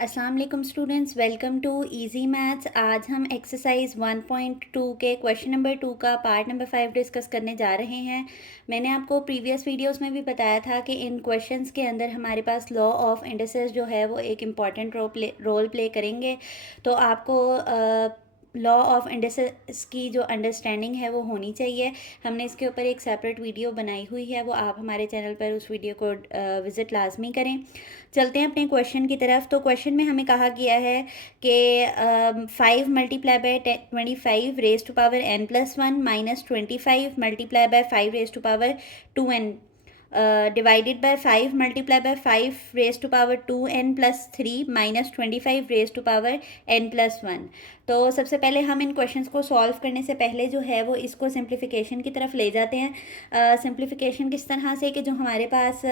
अस्सलाम वालेकुम students, welcome to easy maths. आज हम एक्सरसाइज 1.2 के क्वेश्चन नंबर 2 का पार्ट नंबर 5 डिस्कस करने जा रहे हैं। मैंने आपको प्रीवियस वीडियोस में भी बताया था कि इन क्वेश्चंस के अंदर हमारे पास लॉ ऑफ इंडिसेस जो है वो एक इम्पॉर्टेंट रोल प्ले करेंगे। तो आपको लॉ ऑफ इंडिसेस की जो अंडरस्टैंडिंग है वो होनी चाहिए। हमने इसके ऊपर एक सेपरेट वीडियो बनाई हुई है, वो आप हमारे चैनल पर उस वीडियो को विज़िट लाजमी करें। चलते हैं अपने क्वेश्चन की तरफ। तो क्वेश्चन में हमें कहा गया है कि 5 multiply by 25 raise to power n+1 minus 25 multiply by 5 raise to power 2n divided by 5 multiply by 5 raise to power 2n+3 minus 25 raise to power n+1। तो सबसे पहले हम इन क्वेश्चंस को सॉल्व करने से पहले जो है वो इसको सिंप्लीफिकेशन की तरफ ले जाते हैं। सिंप्लीफिकेशन किस तरह से कि जो हमारे पास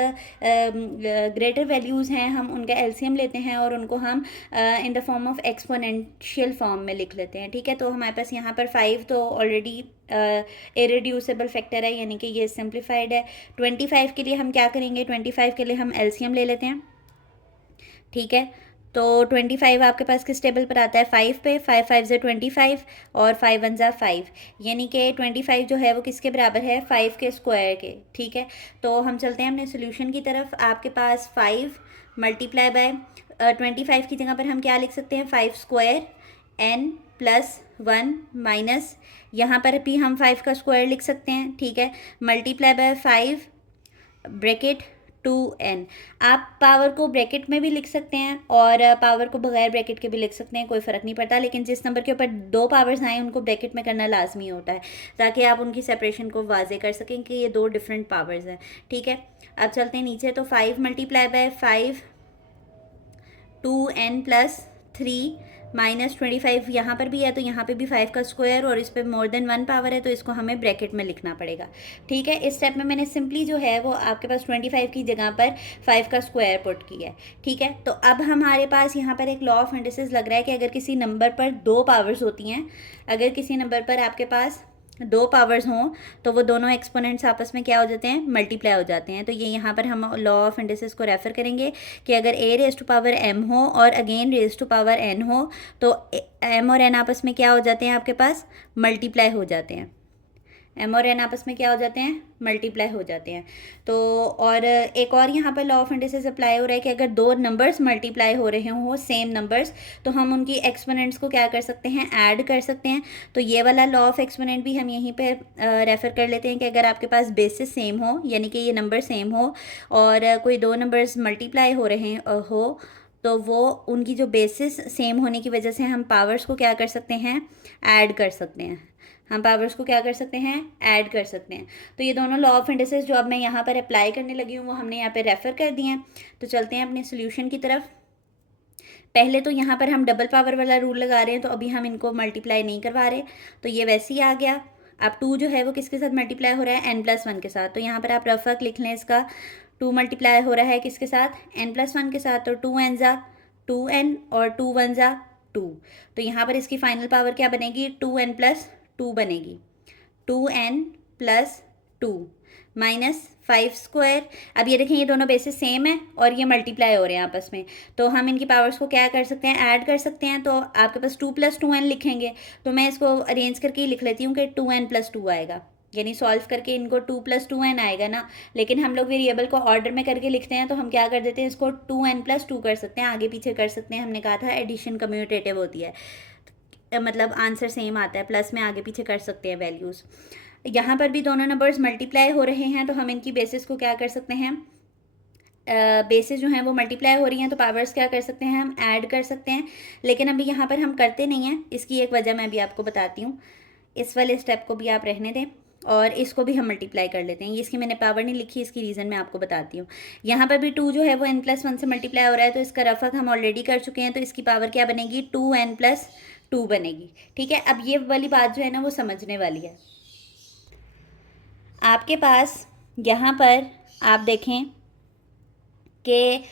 ग्रेटर वैल्यूज़ हैं हम उनका एलसीएम लेते हैं और उनको हम in the form of exponential form में लिख लेते हैं। ठीक है, तो हमारे पास यहाँ पर 5 तो ऑलरेडी इरेड्यूसिबल फैक्टर है, यानी कि ये सिंप्लीफाइड है। 25 के लिए हम क्या करेंगे, 25 के लिए हम एलसीएम ले लेते हैं। ठीक है, तो 25 आपके पास किस टेबल पर आता है, 5 पे। 5 5 ज़ा 25 और 5 1 ज़ा 5, यानी कि 25 जो है वो किसके बराबर है, 5 के स्क्वायर के। ठीक है, तो हम चलते हैं अपने सोल्यूशन की तरफ। आपके पास 5 मल्टीप्लाई बाय 25 की जगह पर हम क्या लिख सकते हैं, 5 स्क्वायर n+1 माइनस, यहाँ पर भी हम 5 का स्क्वायर लिख सकते हैं। ठीक है, मल्टीप्लाई बाय 5 ब्रैकेट 2n। आप पावर को ब्रैकेट में भी लिख सकते हैं और पावर को बगैर ब्रैकेट के भी लिख सकते हैं, कोई फ़र्क नहीं पड़ता। लेकिन जिस नंबर के ऊपर दो पावर्स आए उनको ब्रैकेट में करना लाजमी होता है, ताकि आप उनकी सेपरेशन को वाजे कर सकें कि ये दो डिफरेंट पावर्स हैं। ठीक है, अब चलते हैं नीचे। तो 5 मल्टीप्लाई बाय 5 2n+3 माइनस 25 यहाँ पर भी है, तो यहाँ पे भी 5 का स्क्वायर और इस पर मोर देन 1 पावर है, तो इसको हमें ब्रैकेट में लिखना पड़ेगा। ठीक है, इस स्टेप में मैंने सिंपली जो है वो आपके पास 25 की जगह पर 5 का स्क्वायर पुट किया है। ठीक है, तो अब हमारे पास यहाँ पर एक लॉ ऑफ इंडिसेस लग रहा है कि अगर किसी नंबर पर दो पावर्स होती हैं, अगर किसी नंबर पर आपके पास दो पावर्स हों तो वो दोनों एक्सपोनेंट्स आपस में क्या हो जाते हैं, मल्टीप्लाई हो जाते हैं। तो ये यहाँ पर हम लॉ ऑफ इंडिसेस को रेफर करेंगे कि अगर a raise to power m हो और again raise to power n हो तो m और n आपस में क्या हो जाते हैं, आपके पास मल्टीप्लाई हो जाते हैं। m और n आपस में क्या हो जाते हैं, मल्टीप्लाई हो जाते हैं। तो और एक और यहाँ पर लॉ ऑफ इंडिसेस अप्लाई हो रहा है कि अगर दो नंबर्स मल्टीप्लाई हो रहे हों, सेम नंबर्स, तो हम उनकी एक्सपोनेंट्स को क्या कर सकते हैं, ऐड कर सकते हैं। तो ये वाला लॉ ऑफ एक्सपोनेंट भी हम यहीं पे रेफ़र कर लेते हैं कि अगर आपके पास बेसिस सेम हो, यानी कि ये नंबर सेम हो और कोई दो नंबर्स मल्टीप्लाई हो रहे हो, तो वो उनकी जो बेसिस सेम होने की वजह से हम पावर्स को क्या कर सकते हैं, ऐड कर सकते हैं। हम पावर्स को क्या कर सकते हैं, ऐड कर सकते हैं। तो ये दोनों लॉ ऑफ इंडिसेस जो अब मैं यहाँ पर अप्लाई करने लगी हूँ वो हमने यहाँ पे रेफ़र कर दिए हैं। तो चलते हैं अपने सोल्यूशन की तरफ। पहले तो यहाँ पर हम डबल पावर वाला रूल लगा रहे हैं, तो अभी हम इनको मल्टीप्लाई नहीं करवा रहे, तो ये वैसे ही आ गया। अब 2 जो है वो किसके साथ मल्टीप्लाई हो रहा है, n+1 के साथ। तो यहाँ पर आप रफक लिख लें इसका, 2 मल्टीप्लाई हो रहा है किसके साथ, n+1 के साथ। तो 2n ज़ा 2n और 2 1 ज़ा 2। तो यहाँ पर इसकी फाइनल पावर क्या बनेगी, 2n+2 बनेगी। 2n+2 minus 5 square. अब ये देखें, ये दोनों बेसिस सेम है और ये मल्टीप्लाई हो रहे हैं आपस में, तो हम इनकी पावर्स को क्या कर सकते हैं, ऐड कर सकते हैं। तो आपके पास 2+2n लिखेंगे, तो मैं इसको अरेंज करके ही लिख लेती हूँ कि 2n+2 आएगा, यानी सॉल्व करके इनको 2+2n आएगा ना। लेकिन हम लोग वेरिएबल को ऑर्डर में करके लिखते हैं, तो हम क्या कर देते हैं, इसको 2n+2 कर सकते हैं, आगे पीछे कर सकते हैं। हमने कहा था एडिशन कम्यूटेटिव होती है, मतलब आंसर सेम आता है, प्लस में आगे पीछे कर सकते हैं वैल्यूज़। यहाँ पर भी दोनों नंबर्स मल्टीप्लाई हो रहे हैं, तो हम इनकी बेसिस को क्या कर सकते हैं, बेसिस जो हैं वो मल्टीप्लाई हो रही हैं, तो पावर्स क्या कर सकते हैं, हम ऐड कर सकते हैं। लेकिन अभी यहाँ पर हम करते नहीं हैं, इसकी एक वजह मैं भी आपको बताती हूँ। इस वाले स्टेप को भी आप रहने दें और इसको भी हम मल्टीप्लाई कर लेते हैं। ये इसकी मैंने पावर नहीं लिखी, इसकी रीज़न मैं आपको बताती हूँ। यहाँ पर भी 2 जो है वो n+1 से मल्टीप्लाई हो रहा है, तो इसका रफक हम ऑलरेडी कर चुके हैं, तो इसकी पावर क्या बनेगी, 2n+2 बनेगी। ठीक है, अब ये वाली बात जो है ना वो समझने वाली है। आपके पास यहाँ पर आप देखें कि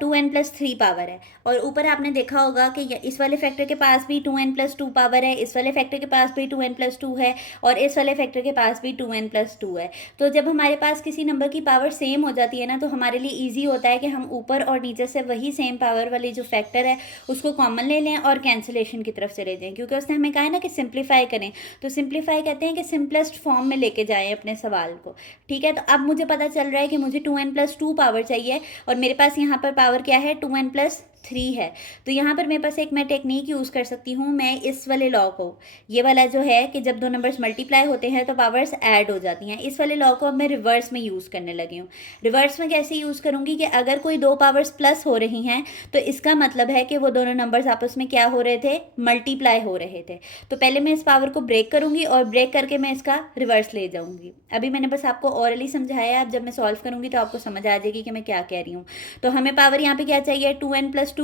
2n+3 पावर है, और ऊपर आपने देखा होगा कि इस वाले फैक्टर के पास भी 2n+2 पावर है, इस वाले फैक्टर के पास भी 2n+2 है, और इस वाले फैक्टर के पास भी 2n+2 है। तो जब हमारे पास किसी नंबर की पावर सेम हो जाती है ना, तो हमारे लिए ईजी होता है कि हम ऊपर और नीचे से वही सेम पावर वाली जो फैक्टर है उसको कॉमन ले लें और कैंसिलेशन की तरफ चले जाएँ, क्योंकि उसने हमें कहा है ना कि सिंप्लीफाई करें। तो सिंप्लीफाई कहते हैं कि सिंपलेस्ट फॉर्म में लेके जाएँ अपने सवाल को। ठीक है, तो अब मुझे पता चल रहा है कि मुझे 2n+2 पावर चाहिए, और मेरे पास यहाँ पर पावर क्या है, 2n+3 है। तो यहाँ पर मेरे पास एक मैं टेक्निक यूज़ कर सकती हूँ, मैं इस वाले लॉ को, ये वाला जो है कि जब दो नंबर्स मल्टीप्लाई होते हैं तो पावर्स ऐड हो जाती हैं, इस वाले लॉ को अब मैं रिवर्स में यूज़ करने लगी हूँ। रिवर्स में कैसे यूज़ करूँगी कि अगर कोई दो पावर्स प्लस हो रही हैं तो इसका मतलब है कि वो दोनों नंबर्स आपस में क्या हो रहे थे, मल्टीप्लाई हो रहे थे। तो पहले मैं इस पावर को ब्रेक करूँगी और ब्रेक करके मैं इसका रिवर्स ले जाऊँगी। अभी मैंने बस आपको ऑरली समझाया, अब जब मैं सॉल्व करूँगी तो आपको समझ आ जाएगी कि मैं क्या कह रही हूँ। तो हमें पावर यहाँ पे क्या चाहिए, 2n+2।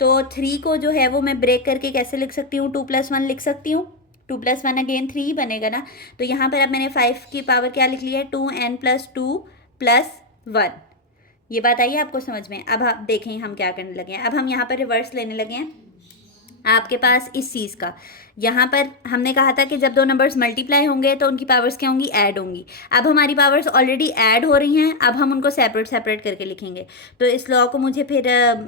तो 3 को जो है वो मैं ब्रेक करके कैसे लिख सकती हूँ, 2+1 लिख सकती हूँ। 2+1 अगेन 3 बनेगा ना। तो यहाँ पर अब मैंने 5 की पावर क्या लिख ली है, 2n+2+1। ये बात आई है आपको समझ में। अब आप देखें हम क्या करने लगे हैं, अब हम यहाँ पर रिवर्स लेने लगे हैं आपके पास इस चीज़ का। यहाँ पर हमने कहा था कि जब दो नंबर्स मल्टीप्लाई होंगे तो उनकी पावर्स क्या होंगी, ऐड होंगी। अब हमारी पावर्स ऑलरेडी ऐड हो रही हैं, अब हम उनको सेपरेट सेपरेट करके लिखेंगे। तो इस लॉ को मुझे फिर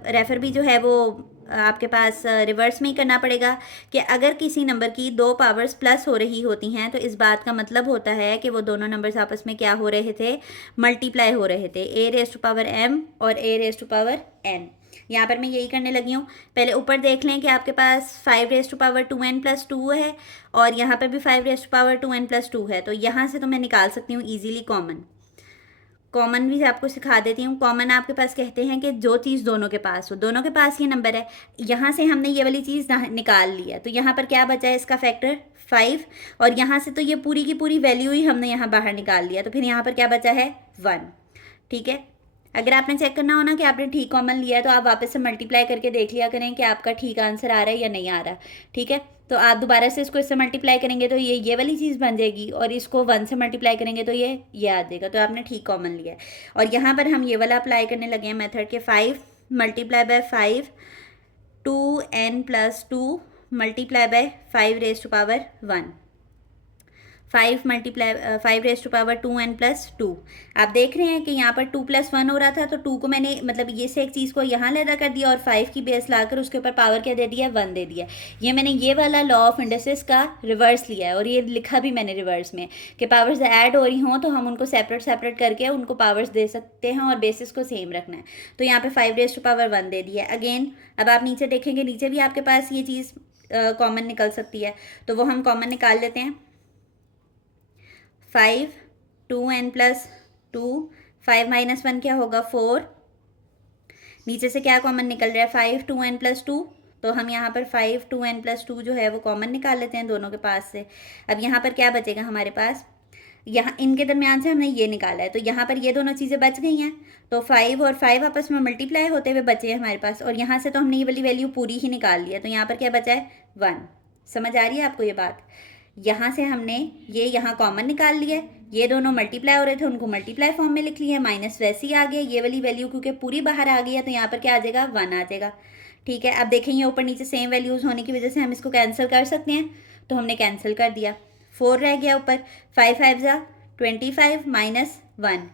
रेफर भी जो है वो आपके पास रिवर्स में ही करना पड़ेगा कि अगर किसी नंबर की दो पावर्स प्लस हो रही होती हैं तो इस बात का मतलब होता है कि वो दोनों नंबर्स आपस में क्या हो रहे थे, मल्टीप्लाई हो रहे थे, a⁻m और a⁻n। यहाँ पर मैं यही करने लगी हूँ। पहले ऊपर देख लें कि आपके पास 5⁻2n+2 है, और यहाँ पर भी 5⁻2n+2 है। तो यहाँ से तो मैं निकाल सकती हूँ ईजिली कॉमन भी आपको सिखा देती हूँ। कॉमन आपके पास कहते हैं कि जो चीज़ दोनों के पास हो, दोनों के पास ये नंबर है, यहाँ से हमने ये वाली चीज़ निकाल लिया, तो यहाँ पर क्या बचा है, इसका फैक्टर 5, और यहाँ से तो ये पूरी की पूरी वैल्यू ही हमने यहाँ बाहर निकाल लिया, तो फिर यहाँ पर क्या बचा है, 1। ठीक है, अगर आपने चेक करना हो ना कि आपने ठीक कॉमन लिया है तो आप वापस से मल्टीप्लाई करके देख लिया करें कि आपका ठीक आंसर आ रहा है या नहीं आ रहा। ठीक है, तो आप दोबारा से इसको इससे मल्टीप्लाई करेंगे तो ये वाली चीज़ बन जाएगी, और इसको 1 से मल्टीप्लाई करेंगे तो ये आ जाएगा। तो आपने ठीक कॉमन लिया है। और यहाँ पर हम ये वाला अप्लाई करने लगे हैं मेथड के 5 × 5 2n+2 मल्टीप्लाई बाय 5⁻1 5⁻2n+2। आप देख रहे हैं कि यहाँ पर 2+1 हो रहा था, तो 2 को मैंने मतलब ये से एक चीज़ को यहाँ लैदा कर दिया और 5 की बेस लाकर उसके ऊपर पावर क्या दे दिया, 1 दे दिया। ये मैंने ये वाला लॉ ऑफ इंडसेस का रिवर्स लिया है, और ये लिखा भी मैंने रिवर्स में कि पावर्स ऐड हो रही हों तो हम उनको सेपरेट सेपरेट करके उनको पावर्स दे सकते हैं और बेसिस को सेम रखना है। तो यहाँ पर 5⁻1 दे दिया। अगेन अब आप नीचे देखेंगे, नीचे भी आपके पास ये चीज़ कॉमन निकल सकती है, तो वो हम कॉमन निकाल लेते हैं। 5 2n+2 5 - 1 क्या होगा, 4। नीचे से क्या कॉमन निकल रहा है, 5 2n+2, तो हम यहाँ पर 5 2n+2 जो है वो कॉमन निकाल लेते हैं दोनों के पास से। अब यहाँ पर क्या बचेगा हमारे पास, यहाँ इनके दरमियान से हमने ये निकाला है, तो यहाँ पर ये दोनों चीज़ें बच गई हैं, तो 5 और 5 आपस में मल्टीप्लाई होते हुए बचे हैं हमारे पास, और यहाँ से तो हमने ये वाली वैल्यू पूरी ही निकाल लिया, तो यहाँ पर क्या बचा है, 1। समझ आ रही है आपको ये बात। यहाँ से हमने ये यहाँ कॉमन निकाल लिया, ये दोनों मल्टीप्लाई हो रहे थे उनको मल्टीप्लाई फॉर्म में लिख लिया, माइनस वैसे ही आ गया, ये वाली वैल्यू क्योंकि पूरी बाहर आ गई है तो यहाँ पर क्या आ जाएगा, 1 आ जाएगा। ठीक है, अब देखें ये ऊपर नीचे सेम वैल्यूज़ होने की वजह से हम इसको कैंसिल कर सकते हैं, तो हमने कैंसिल कर दिया, 4 रह गया ऊपर, 5 5 × 25 -1,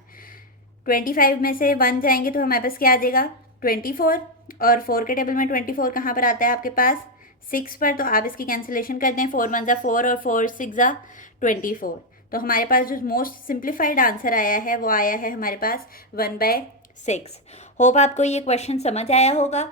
25 में से 1 जाएंगे तो हमारे पास क्या आ जाएगा, 24, और 4 के टेबल में 24 कहाँ पर आता है आपके पास, 6 पर, तो आप इसकी कैंसिलेशन कर दें, 4 1 × 4 और 4 6 × 24। तो हमारे पास जो मोस्ट सिंप्लीफाइड आंसर आया है वो आया है हमारे पास 1/6। होप आपको ये क्वेश्चन समझ आया होगा।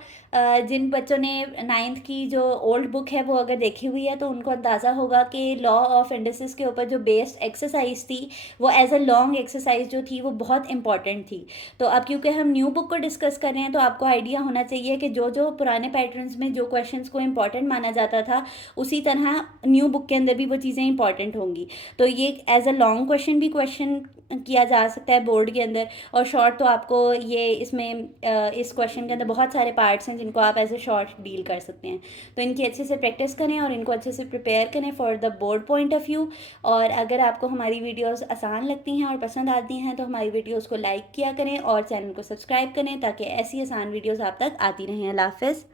जिन बच्चों ने 9th की जो ओल्ड बुक है वो अगर देखी हुई है तो उनको अंदाज़ा होगा कि लॉ ऑफ इंडिसेस के ऊपर जो बेस्ड एक्सरसाइज थी वो एज अ लॉन्ग एक्सरसाइज जो थी वो बहुत इंपॉर्टेंट थी। तो अब क्योंकि हम न्यू बुक को डिस्कस कर रहे हैं तो आपको आइडिया होना चाहिए कि जो जो पुराने पैटर्न्स में जो क्वेश्चंस को इंपॉर्टेंट माना जाता था उसी तरह न्यू बुक के अंदर भी वो चीज़ें इंपॉर्टेंट होंगी। तो ये एज अ लॉन्ग क्वेश्चन भी क्वेश्चन किया जा सकता है बोर्ड के अंदर, और शॉर्ट तो आपको ये इसमें इस क्वेश्चन के अंदर बहुत सारे पार्ट्स हैं जिनको आप एज ए शॉर्ट डील कर सकते हैं। तो इनकी अच्छे से प्रैक्टिस करें और इनको अच्छे से प्रिपेयर करें for the board point of view. और अगर आपको हमारी वीडियोस आसान लगती हैं और पसंद आती हैं तो हमारी वीडियोस को लाइक किया करें और चैनल को सब्सक्राइब करें ताकि ऐसी आसान वीडियोस आप तक आती रहें। अल्लाह हाफ़िज़।